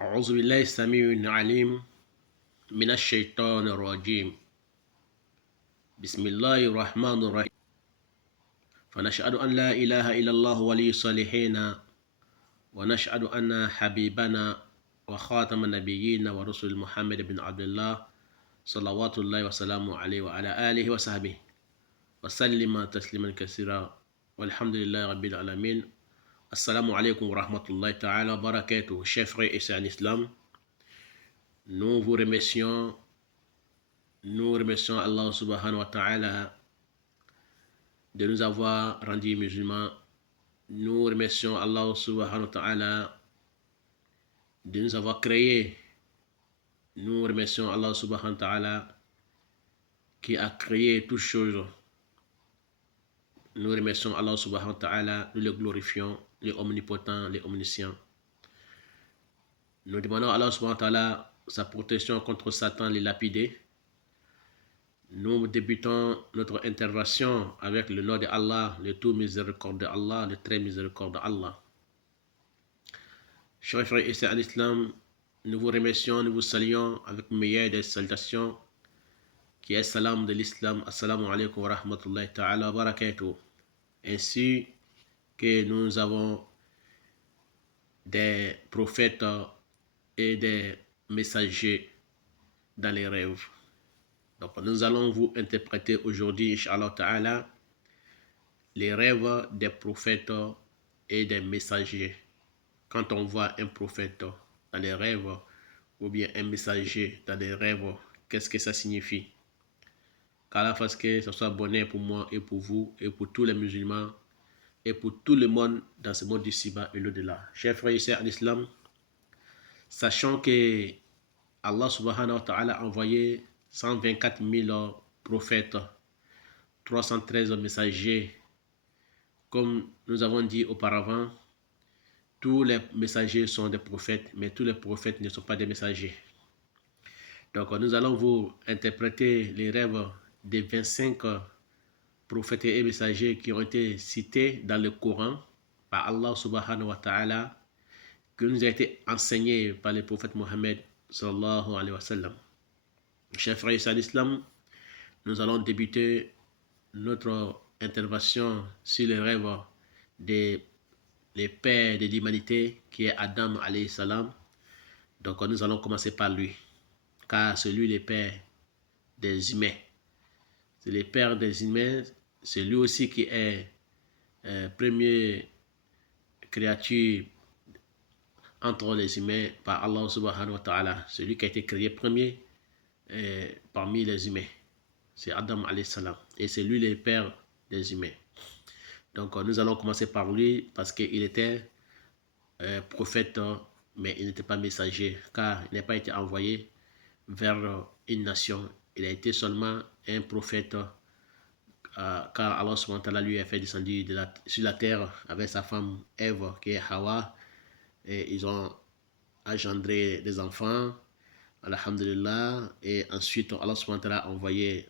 أعوذ بالله السميع العليم من الشيطان الرجيم. بسم الله الرحمن الرحيم. فنشهد أن لا إله إلا الله ولي الصالحين، ونشهد أن حبيبنا وخاتم النبيين ورسول محمد بن عبد الله صلوات الله وسلامه عليه وعلى آله وصحبه وسلم تسليما كثيرا والحمد لله رب العالمين. Assalamu alaikum wa rahmatullahi ta'ala wa barakatuh. Chers frères et sœurs en islam, nous remercions Allah subhanahu wa ta'ala de nous avoir rendus musulmans. Nous remercions Allah subhanahu wa ta'ala de nous avoir créés. Nous remercions Allah subhanahu wa ta'ala qui a créé toutes choses. Nous remercions Allah subhanahu wa ta'ala, nous le glorifions, les omnipotents, les omniscients. Nous demandons à Allah subhanahu wa ta'ala sa protection contre Satan, les lapidés. Nous débutons notre intervention avec le nom de Allah, le tout miséricordieux Allah, le très miséricordieux Allah. Chers frères et sœurs en islam, nous vous remercions, nous vous saluons avec meilleure des salutations, qui est salam de l'islam. Assalamu alaikum wa rahmatullahi ta'ala wa barakatuh. Ainsi que nous avons des prophètes et des messagers dans les rêves. Donc nous allons vous interpréter aujourd'hui, Inch'Allah Ta'ala, les rêves des prophètes et des messagers. Quand on voit un prophète dans les rêves ou bien un messager dans les rêves, qu'est-ce que ça signifie? Qu'Allah fasse que ce soit bonheur pour moi et pour vous et pour tous les musulmans et pour tout le monde dans ce monde d'ici-bas et l'au-delà. Chers frères et sœurs en islam, sachant que Allah subhanahu wa ta'ala a envoyé 124 000 prophètes, 313 messagers, comme nous avons dit auparavant, tous les messagers sont des prophètes, mais tous les prophètes ne sont pas des messagers. Donc nous allons vous interpréter les rêves des 25 prophètes et messagers qui ont été cités dans le Coran par Allah subhanahu wa ta'ala, que nous a été enseigné par le prophète Mohammed sallallahu alayhi wa sallam. Chers frères et sœurs d'islam, nous allons débuter notre intervention sur le rêve des pères de l'humanité, qui est Adam alayhi salam. Donc nous allons commencer par lui, car c'est lui le père des humains. C'est le père des humains, c'est lui aussi qui est première créature entre les humains par Allah subhanahu wa ta'ala. C'est lui qui a été créé premier parmi les humains. C'est Adam alayhi salam. Et c'est lui le père des humains. Donc nous allons commencer par lui parce qu'il était prophète, mais il n'était pas messager, car il n'a pas été envoyé vers une nation. Il a été seulement un prophète, car Allah subhanahu wa ta'ala lui a fait descendre sur la terre avec sa femme Ève, qui est Hawa, et ils ont engendré des enfants, alhamdulillah. Et ensuite Allah subhanahu wa ta'ala a envoyé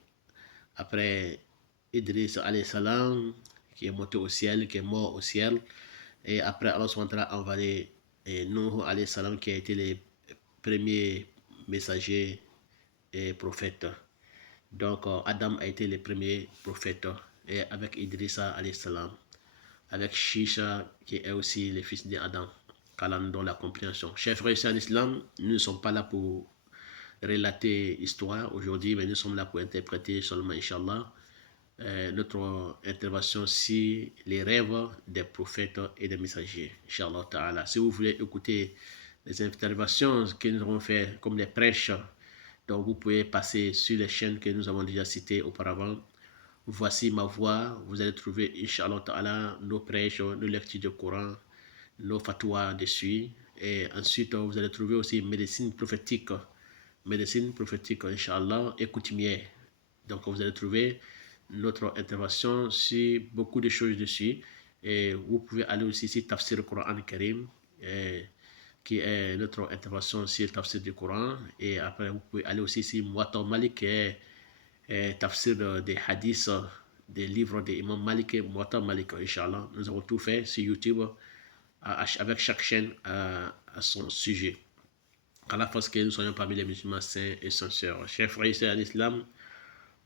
après Idris alayhi salam, qui est monté au ciel, qui est mort au ciel. Et après Allah subhanahu wa ta'ala a envoyé Nuh alayhi salam, qui a été le premier messager et prophète. Donc Adam a été le premier prophète, et avec Idrissa alayhi salam, avec Shisha, qui est aussi le fils d'Adam, dans la compréhension. Chers frères et sœurs en islam, nous ne sommes pas là pour relater l'histoire aujourd'hui, mais nous sommes là pour interpréter seulement, Inch'Allah, notre intervention sur les rêves des prophètes et des messagers, Inch'Allah Ta'ala. Si vous voulez écouter les interventions que nous avons fait comme des prêches, donc vous pouvez passer sur les chaînes que nous avons déjà citées auparavant. Voici ma voix, vous allez trouver, Inch'Allah Ta'ala, nos prêches, nos lectures du Coran, nos fatwas dessus. Et ensuite, vous allez trouver aussi médecine prophétique, Inch'Allah, et coutumière. Donc vous allez trouver notre intervention sur beaucoup de choses dessus. Et vous pouvez aller aussi sur Tafsir Coran Karim, qui est notre intervention sur le Tafsir du Coran. Et après, vous pouvez aller aussi sur Muwatta Malik, qui est Tafsir des hadiths, des livres de Imam Malik et Muwatta Malik, Inch'Allah. Nous avons tout fait sur YouTube, avec chaque chaîne à son sujet. qu'Allah fasse que nous soyons parmi les musulmans saints et sincères. Chers frères et sœurs à l'islam,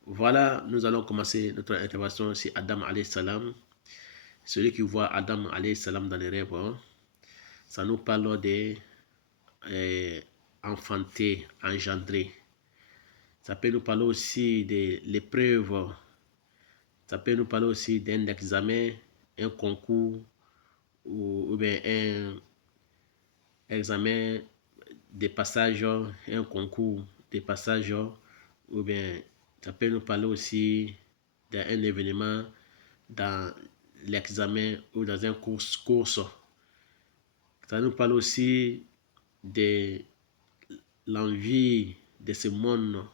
voilà, nous allons commencer notre intervention sur Adam alayhi salam. Celui qui voit Adam alayhi salam dans les rêves, hein, ça nous parle de enfanter, engendrer. Ça peut nous parler aussi de l'épreuve. Ça peut nous parler aussi d'un examen, un concours ou bien un examen des passages, un concours des passages, ou bien ça peut nous parler aussi d'un événement dans l'examen ou dans un course. Ça nous parle aussi de l'envie de ce monde,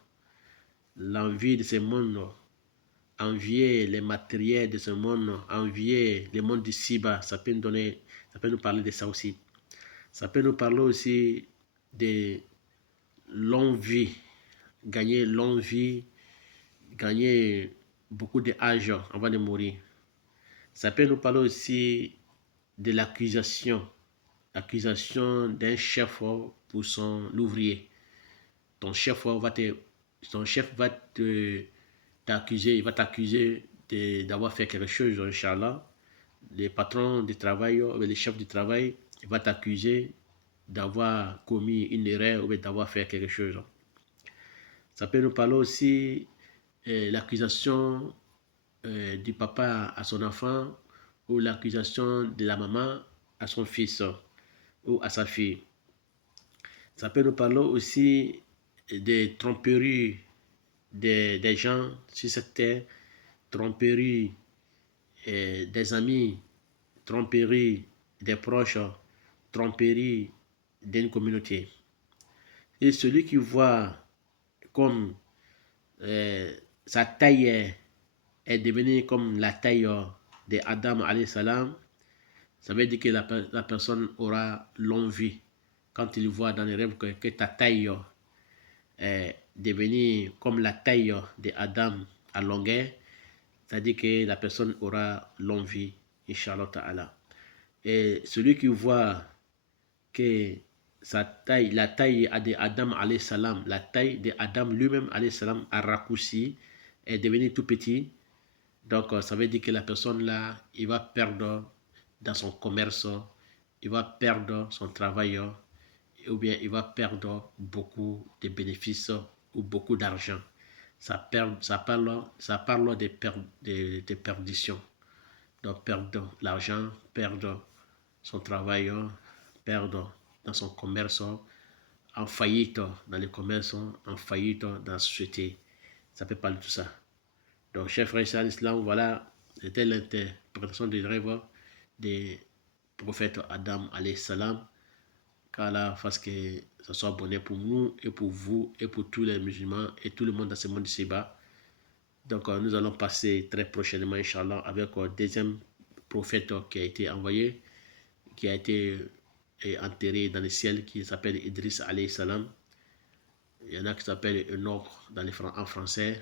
envier les matériels de ce monde, envier le monde d'ici-bas. Ça peut nous parler de ça aussi. Ça peut nous parler aussi de longue vie, gagner longue vie, gagner beaucoup d'âge avant de mourir. Ça peut nous parler aussi de l'accusation d'un chef pour son ouvrier. Ton chef va t'accuser, il va t'accuser d'avoir fait quelque chose, Inch'Allah. Le patron du travail, le chef du travail, il va t'accuser d'avoir commis une erreur ou d'avoir fait quelque chose. Ça peut nous parler aussi l'accusation du papa à son enfant ou l'accusation de la maman à son fils ou à sa fille. Ça peut nous parler aussi des tromperies des gens sur cette terre, tromperies des amis, tromperies des proches, tromperies d'une communauté. Et celui qui voit comme sa taille est devenue comme la taille de Adam alayhi salam, ça veut dire que la personne aura longue vie. Quand il voit dans les rêves que ta taille est devenue comme la taille de Adam à longueur, ça veut dire que la personne aura longue vie, Inch'Allah Ta'ala. Et celui qui voit que la taille de Adam alayhi salam, la taille de Adam lui-même alayhi salam a raccourci, est devenu tout petit. Donc ça veut dire que la personne là, il va perdre dans son commerce, il va perdre son travail, ou bien il va perdre beaucoup de bénéfices ou beaucoup d'argent. Ça parle de perdition. Donc perdre l'argent, perdre son travail, perdre dans son commerce, en faillite dans le commerce, en faillite dans la société. Ça peut parler de tout ça. Donc, chers frères et sœurs l'islam, voilà, c'était l'interprétation des rêves des prophètes Adam alayhi salam. Qu'Allah fasse que ce soit bonheur pour nous et pour vous et pour tous les musulmans et tout le monde dans ce monde ici-bas. Donc, nous allons passer très prochainement, Inch'Allah, avec le deuxième prophète qui a été envoyé, qui a été enterré dans le ciel, qui s'appelle Idriss alayhi salam. Il y en a qui s'appellent Enoch en français.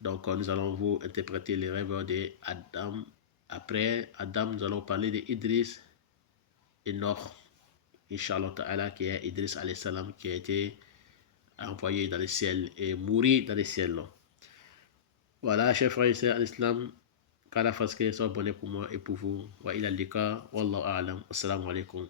Donc, nous allons vous interpréter les rêves d'Adam. Après Adam, nous allons parler d'Idriss et Enoch, Inch'Allah Ta'ala, qui est Idriss alayhi salam, qui a été envoyé dans le ciel et mourir dans le ciel. Voilà, chers frères et sœurs, l'islam, qu'Allah fasse que ce soit bonheur pour moi et pour vous. Wa ila lika, wallahu a'lam, assalamu alaikum.